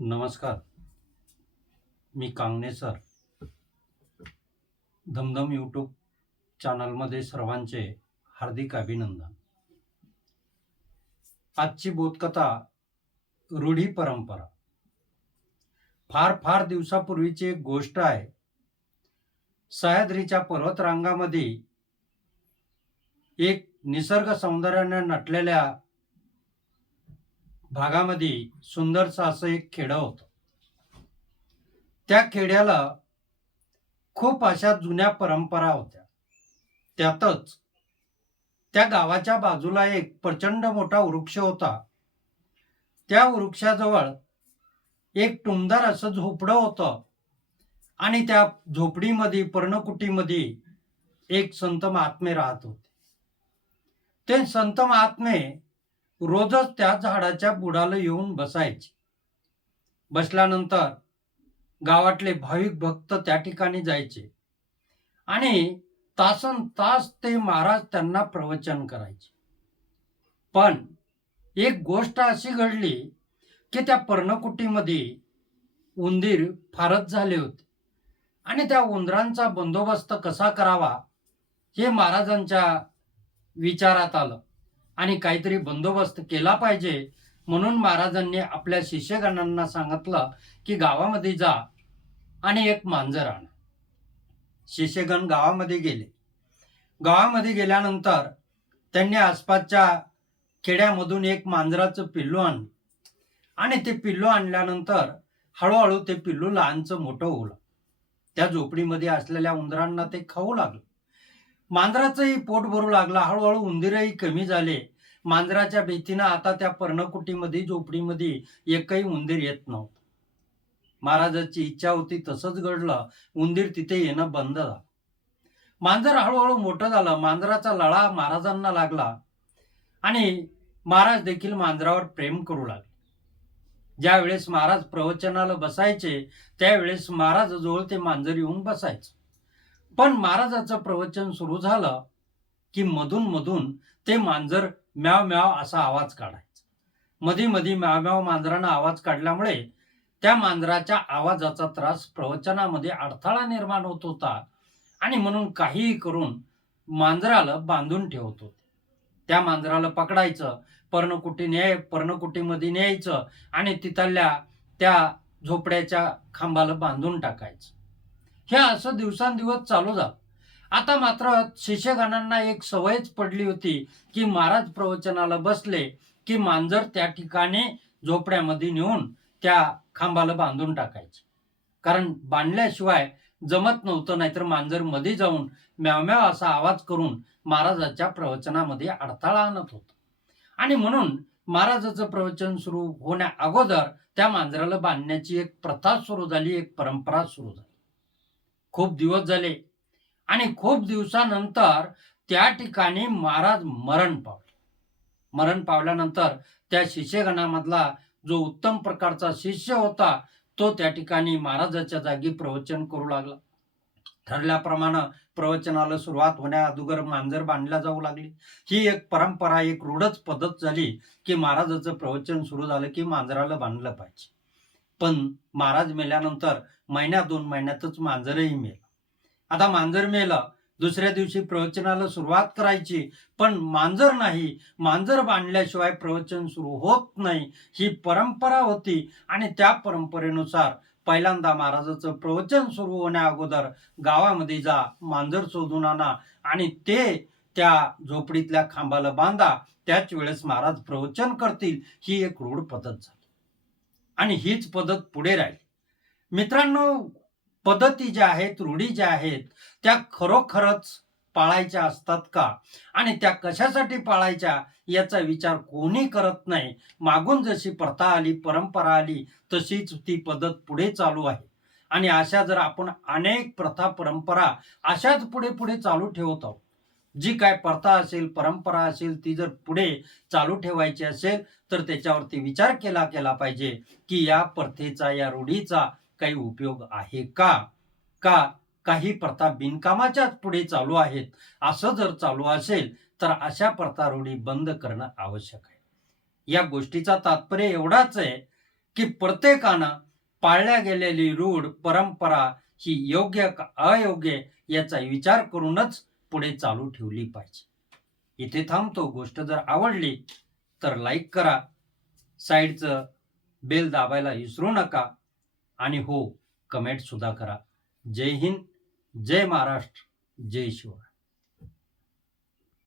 नमस्कार. मी Kangane sir. Dhamdham YouTube चॅनलमध्ये सर्वांचे हार्दिक अभिनंदन. आजची बोधकथा रूढी परंपरा. फार फार दिवसापूर्वीची एक गोष्ट आहे. सह्याद्रीच्या पर्वतरांगामध्ये एक निसर्ग सौंदर्याने नटलेल्या भागामध्ये सुंदरचं असं एक खेडं होतं. त्या खेड्याला खूप अशा जुन्या परंपरा होत्या. त्यातच त्या गावाच्या बाजूला एक प्रचंड मोठा वृक्ष होता. त्या वृक्षाजवळ एक टुमदार असं झोपडं होतं आणि त्या झोपडीमध्ये पर्णकुटीमध्ये एक संत महात्मे राहत होते. ते संत महात्मे रोजच त्या झाडाच्या बुडाला येऊन बसायचे. बसल्यानंतर गावातले भाविक भक्त त्या ठिकाणी जायचे. आणि तासन तास ते महाराज त्यांना प्रवचन करायचे. पण एक गोष्ट अशी घडली की त्या पर्णकुटीमध्ये उंदीर फारच झाले होते. आणि त्या उंदरांचा बंदोबस्त कसा करावा हे महाराजांच्या विचारात आलं. आणि काहीतरी बंदोबस्त केला पाहिजे. म्हणून महाराजांनी आपल्या शिष्यगणांना सांगितलं की गावामध्ये जा आणि एक मांजर आणा. शिष्यगण गावामध्ये गेले. गावामध्ये गेल्यानंतर त्यांनी आसपासच्या खेड्यामधून एक मांजराचं पिल्लू आणलं. आणि ते पिल्लू आणल्यानंतर हळूहळू ते पिल्लू लहानचं मोठं होलं त्या झोपडीमध्ये असलेल्या उंदरांना ते खाऊ लागलं. मांजराचंही पोट भरू लागलं. हळूहळू उंदीरही कमी झाले. मांजराच्या भीतीनं आता त्या पर्णकुटीमध्ये झोपडीमध्ये एकही उंदीर येत नव्हतं. महाराजाची इच्छा होती तसंच घडलं. उंदीर तिथे येणं बंद झालं. मांजर हळूहळू मोठं झालं. मांजराचा लळा महाराजांना लागला. आणि महाराज देखील मांजरावर प्रेम करू लागले. ज्यावेळेस महाराज प्रवचनाला बसायचे त्यावेळेस महाराज जवळ ते मांजर येऊन बसायचं. पण महाराजाचं प्रवचन सुरू झालं की मधून मधून ते मांजर म्याव म्याव असा आवाज काढायचा. मधी मधी म्याव म्याव मांजरानं आवाज काढल्यामुळे त्या मांजराच्या आवाजाचा त्रास प्रवचनामध्ये अडथळा निर्माण होत होता आणि म्हणून काहीही करून मांजराला बांधून ठेवत होते. त्या मांजराला पकडायचं पर्णकुटी न्याय पर्णकुटीमध्ये न्यायचं आणि तिथल्या त्या झोपड्याच्या खांबाला बांधून टाकायचं. हे असं दिवसांदिवस चालू झालं. आता मात्र शिष्यगणांना एक सवयच पडली होती की महाराज प्रवचनाला बसले की मांजर त्या ठिकाणी झोपड्यामध्ये नेऊन त्या खांबाला बांधून टाकायचे. कारण बांधल्याशिवाय जमत नव्हतं नाहीतर मांजरमध्ये जाऊन म्याव असा आवाज करून महाराजाच्या प्रवचनामध्ये अडथळा आणत होता. आणि म्हणून महाराजाचं प्रवचन सुरू होण्या अगोदर त्या मांजराला बांधण्याची एक प्रथा सुरू झाली एक परंपरा सुरू झाली. खूप दिवस झाले. आणि खूप दिवसानंतर त्या ठिकाणी महाराज मरण पावले. मरण पावल्यानंतर त्या शिष्यगणामधला जो उत्तम प्रकारचा शिष्य होता तो त्या ठिकाणी महाराजाच्या जागी प्रवचन करू लागला. ठरल्याप्रमाणे प्रवचनाला सुरुवात होण्या अगोदर मांजर बांधल्या जाऊ लागली. ही एक परंपरा एक रूढच पद्धत झाली की महाराजाचं प्रवचन सुरू झालं की मांजराला बांधलं पाहिजे. पण महाराज मेल्यानंतर महिन्या दोन महिन्यातच मांजरही मेलं. आता मांजर मेलं दुसऱ्या दिवशी प्रवचनाला सुरुवात करायची पण मांजर नाही. मांजर बांधल्याशिवाय प्रवचन सुरू होत नाही. ही परंपरा होती आणि त्या परंपरेनुसार पहिल्यांदा महाराजाचं प्रवचन सुरू होण्या अगोदर गावामध्ये जा मांजर शोधून आणा आणि ते त्या झोपडीतल्या खांबाला बांधा. त्याच वेळेस महाराज प्रवचन करतील. ही एक रूढ पद्धत झाली. आणि हीच पद्धत पुढे राहिली. मित्रांनो पद्धती ज्या आहेत रूढी ज्या आहेत त्या खरोखरच पाळायच्या असतात का? आणि त्या कशासाठी पाळायच्या याचा विचार कोणी करत नाही? मागून जशी प्रथा आली परंपरा आली तशीच ती पद्धत पुढे चालू आहे. आणि अशा जर आपण अनेक प्रथा परंपरा अशाच पुढे पुढे चालू ठेवत आहोत जी काय प्रथा असेल परंपरा असेल ती जर पुढे चालू ठेवायची असेल तर त्याच्यावरती विचार केला केला पाहिजे की या प्रथेचा या रूढीचा काही उपयोग आहे का? का काही प्रथा बिनकामाच्याच पुढे चालू आहेत? असं जर चालू असेल तर अशा प्रथा रूढी बंद करणं आवश्यक आहे. या गोष्टीचा तात्पर्य एवढाच आहे की प्रत्येकानं पाळल्या गेलेली रूढ परंपरा ही योग्य का अयोग्य याचा विचार करूनच पुढे चालू ठेवली पाहिजे. इथे थांबतो. गोष्ट जर आवडली तर लाईक करा. साईडचं बेल दाबायला विसरू नका. आणि हो कमेंट सुद्धा करा. जय हिंद जय महाराष्ट्र जय शिवराय